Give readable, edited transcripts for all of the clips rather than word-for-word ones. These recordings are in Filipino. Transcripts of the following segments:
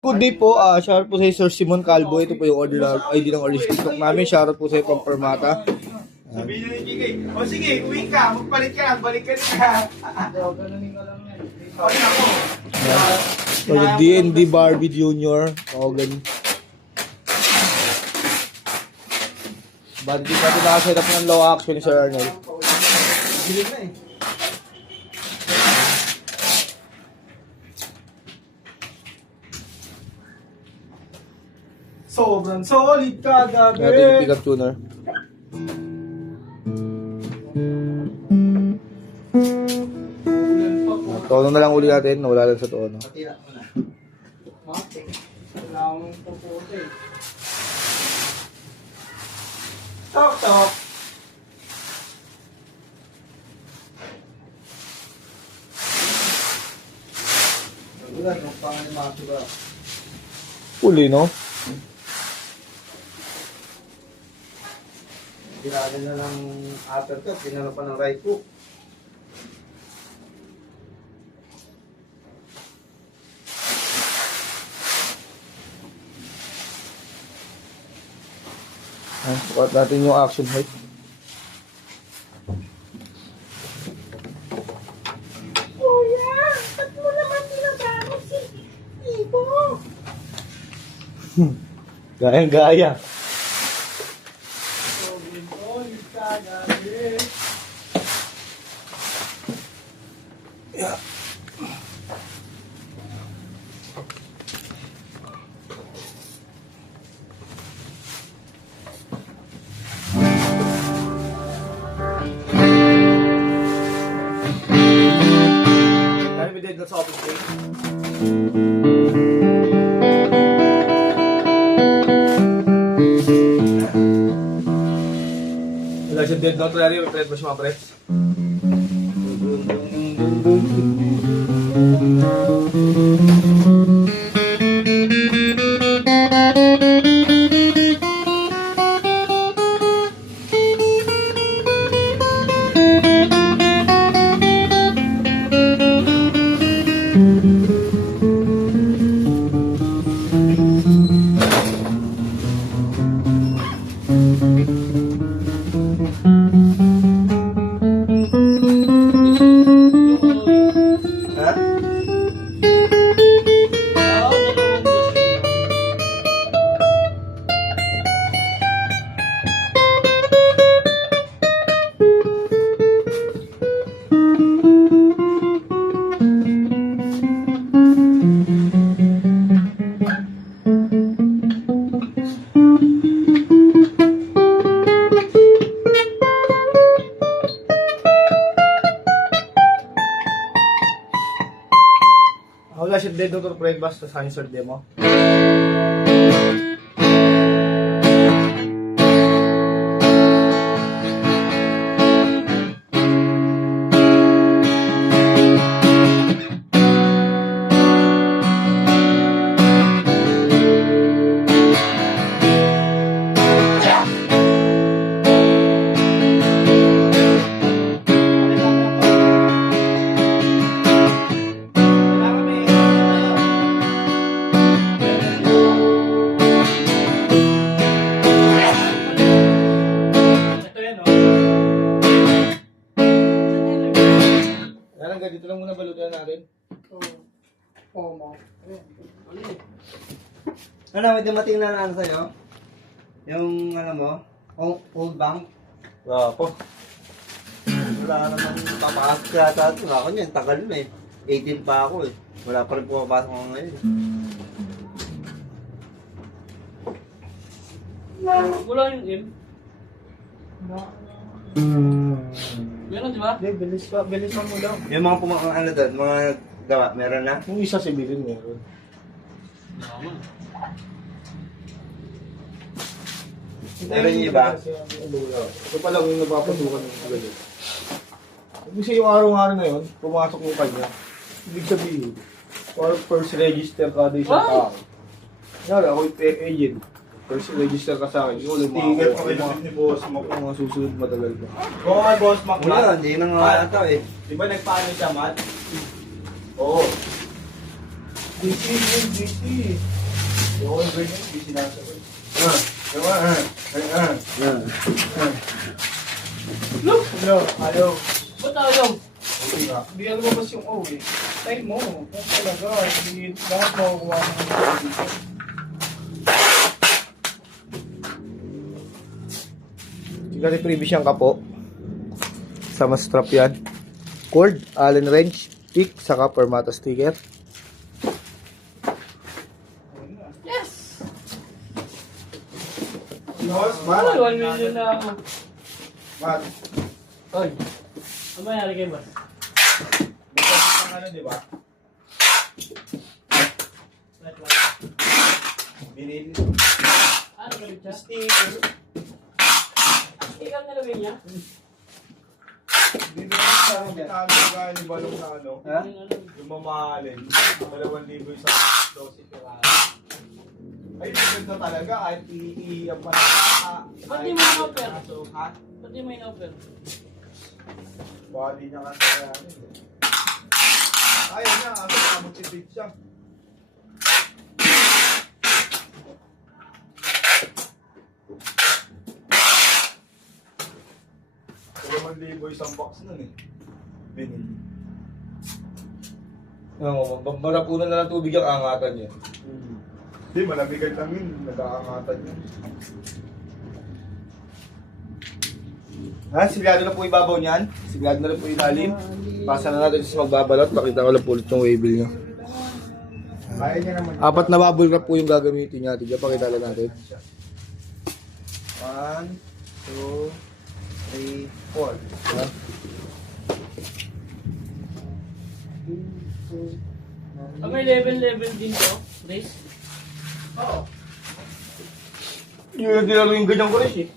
Good day po, shoutout po sa Sir Simon Calvo. Ito po yung order na ID ng orange TikTok namin. Shoutout po sa from Permata. Sabihin nyo ni Kikay, o sige, uwi ka, magpalit ka, balik ka rin. So, yung D&D Barbie Junior. O, ganun. Bandi natin nakaset up ng low action ni Sir Arnold. Bilig na eh. Sobrang solid kagabi. Natin yung pick-up tuner. Tono na lang uli natin, nawala lang sa tono. Patira mo na. Mate. Wala akong puputi. Tok, tok. Wala, nung panganimati ba? Uli, no? Ginala na ng uppercut, ginala pa ng right hook. Sukat natin yung action height. Kuya, ba't mo naman tinagamit si Ibo? Gayang-gaya. Yeah. Kaya we did not solve it. Wala siya dead note rally, may ba siya mga press? Wala siya dead note or basta sa insert demo. Dito lang muna balutan natin. Pomo. Ano, may dumating na ano sa'yo? Yung ano mo? Old bank? Wala po. Wala naman papasok yata ito. Ako niyan, tagal na eh. 18 pa ako eh. Wala pa rin pumapasok ako ngayon. Wala yung game. Meron, di ba? Hindi, bilis pa mo lang. Yung mga ano doon, mga gawa, meron na? Yung isa si Bilin meron. Naman. Meron yung iba? Ito pa lang yung napapasukan ng ganyan. Kasi yung araw-araw na yun, pumasok yung kanya. Ibig sabihin, or first register kada isang tao. Kaya ako yung agent. First register ka sa akin. Yung Sticker pa mga kayo ni Boss Mac. mga susunod matagal pa. Oo nga, Boss Mac. Wala, hindi na nga ata eh. Di ba nagpaano siya, Matt? Oo. Busy, busy. Yung all ganyan, busy na sa way. Yan. Look! Hello, hello. Ba't ayaw? Okay nga. Hindi ka lumabas yung O eh. Time mo. Kung talaga, hindi lahat makukuha ng dito. Sigla ni previous yung kapo. Sama strap yan. Cord, Allen wrench, pick, saka permata sticker. Yes! Boss, Ay, 1 million na ako. Mat. Oy. Ano mangyari kay boss? Basta ano, di ba? Binili. Ano ba siya? Sticker. Ikaw nilagay niya? Binili sa akin gaya ni Balong na ano. Ha? Yung mamahalin. 2,000 sa 12 pirata. Ay, maganda talaga. Kahit i-iyan pa na. Ba't di mo in-offer? Ha? Ba't di mo in-offer? Body niya kasi yan. Ayaw niya. Kasi namotivate siya. Libo isang box nun eh. Binili. Marapunan na ng tubig ang angatan niya. Hindi, malamigan lang yun. Nag-aangatan yun. Ha? Sigurado na po ibabaw niyan. Sigurado na rin po ilalim. Pasa na natin sa magbabalot. Pakita ko lang po ulit yung waybill niya. Kaya niya naman. 4 na bubble wrap po yung gagamitin niya. Tignan, pakita lang natin. 1, 2, 3, 4. Ha? May level din to, Chris? Oo. Yung nagdilalo yung ganyan ko rin eh.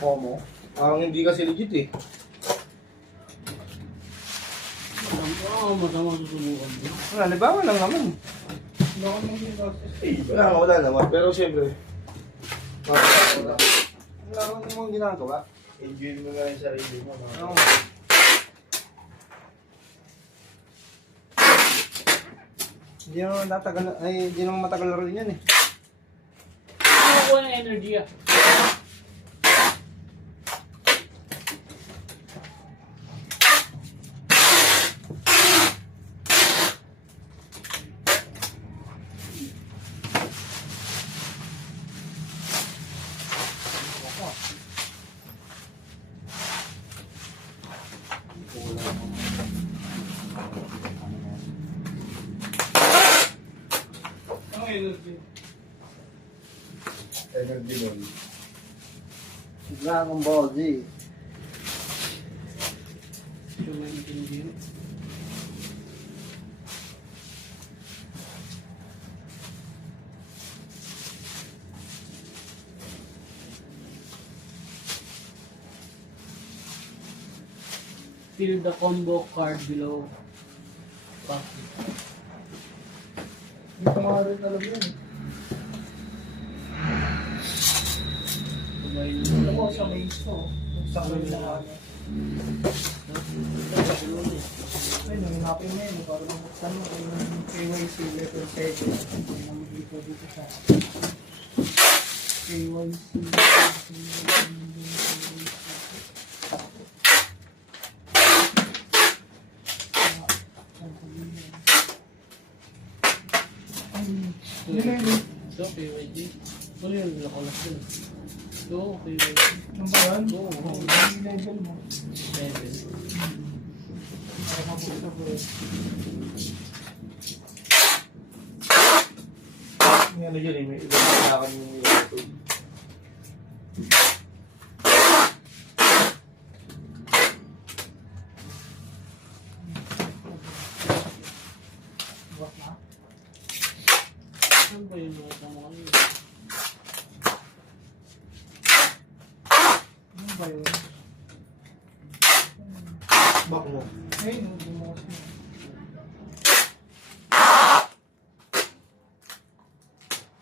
Pomo. Ang hindi kasi legit eh. Oo, masama susubukan din. Wala, libangan lang naman. Wala naman. Pero siyempre, wala namang ginagawa. Enjoy mo nga yung sarili mo. Oo. Hindi naman tatagal, ay hindi naman matagal laro yan eh. Ano ko ng energy ah? Ano energy? Energy ball. Dragon Ball Z. Yung may intindi yun. Fill the combo card below. Hindi ko nga rin alam yun. Ano ko sa may iso? Sa may na ano. Ay, nanginapin mo yun. Para mabuksan mo yung KYC letter 7. Namagito dito sa KYC. So, PYG. Ano yun? Nakulas yun. So, PYG. Ano ba yan? Oo. Ang level mo. Level. Para mabuksan mo. Ano yun eh, may ibang kailangan yung nilagay. Saan ba yun? Nakita mo kami? Ano ba yun? Bak mo. Ayun, bumukas mo.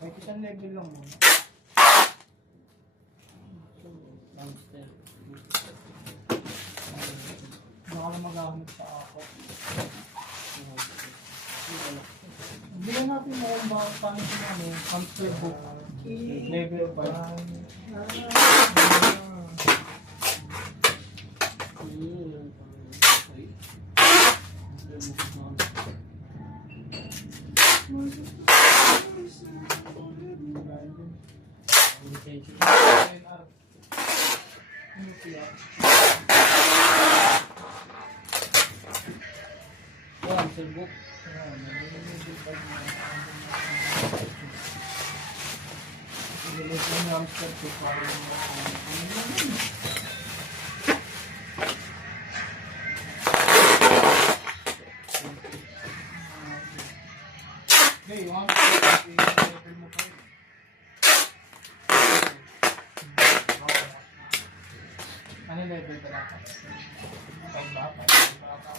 Kahit isang level lang mo. Downstairs. Baka magamit sa ako. Bilan natin mo kung bakit paano siya ano, hamster book. Level 5. Facebook. Okay, yung level mo pa rin. Ano level ka lang? 5 ba? 5 ba ako?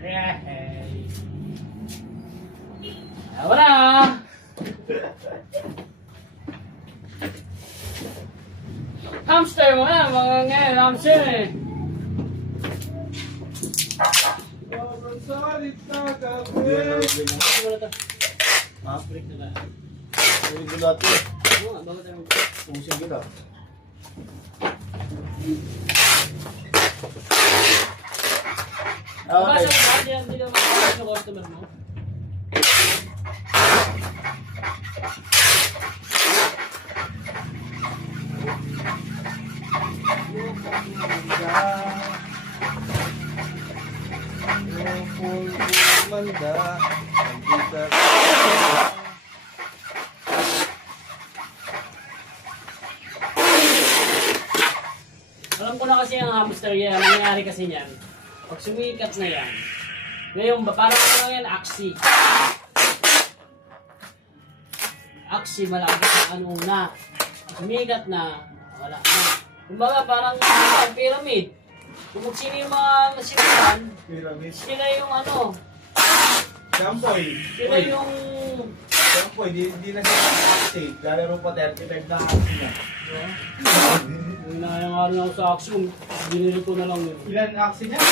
Hey. Wala. Hamster mo na, mga ngayon, hamster eh. Hindi na nalagay ng Ha? Break na lang. regulator. Oo nga, bakit tayo? Pusing yun ah. Basta mo ba? Hindi naman makakasya sa customer mo. Alam ko na kasi ang hamster yan, ang nangyari kasi niyan. Pag sumikat na yan, ngayon ba, parang ano yan, Axie. Axie, malapit na ano na. Sumikat na, wala na. Kumbaga parang pyramid. Kung sino yung mga nasimulan, Pyramid. sila yung ano, Sampoy. sila yung... Sampoy, di na siya active. Lalaro pa 35 na active na. Nangyayari ako sa Axie, binili ko na lang yun. Ilan aksi niya?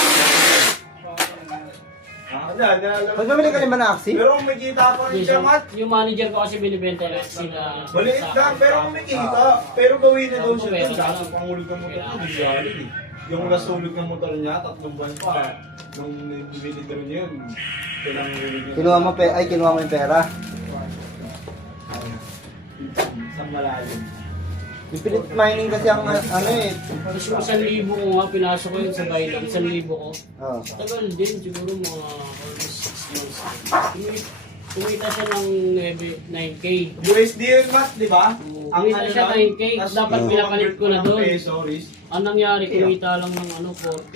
Pag bumili ka naman ng Axie? Pero may kita pa rin siya, Mat. Yung manager ko kasi binibenta yung Axie na... Maliit lang, pero may kita. Pero gawin na daw siya Pero doon. Kaso pangulog ng motor niya, di siya alin eh. Yung nasulog ng motor niya, 3 buwan pa. Nung binidero niya yun, kailangan hulog niya. Kinuha mo yung pera. Isang malalim. Yung pilit mining kasi ang ano eh. Tapos yung 1,000 ko nga, pinasok ko yun sa bayan, 1,000 ko. Oh. Tagal din, siguro mga almost 6 months. Kumita siya ng 9K. USD yun, Mat, di ba? Kumita siya 9K, dapat pinapalit ko na doon. Peso, risk. Ang nangyari, kumita lang ng 4K.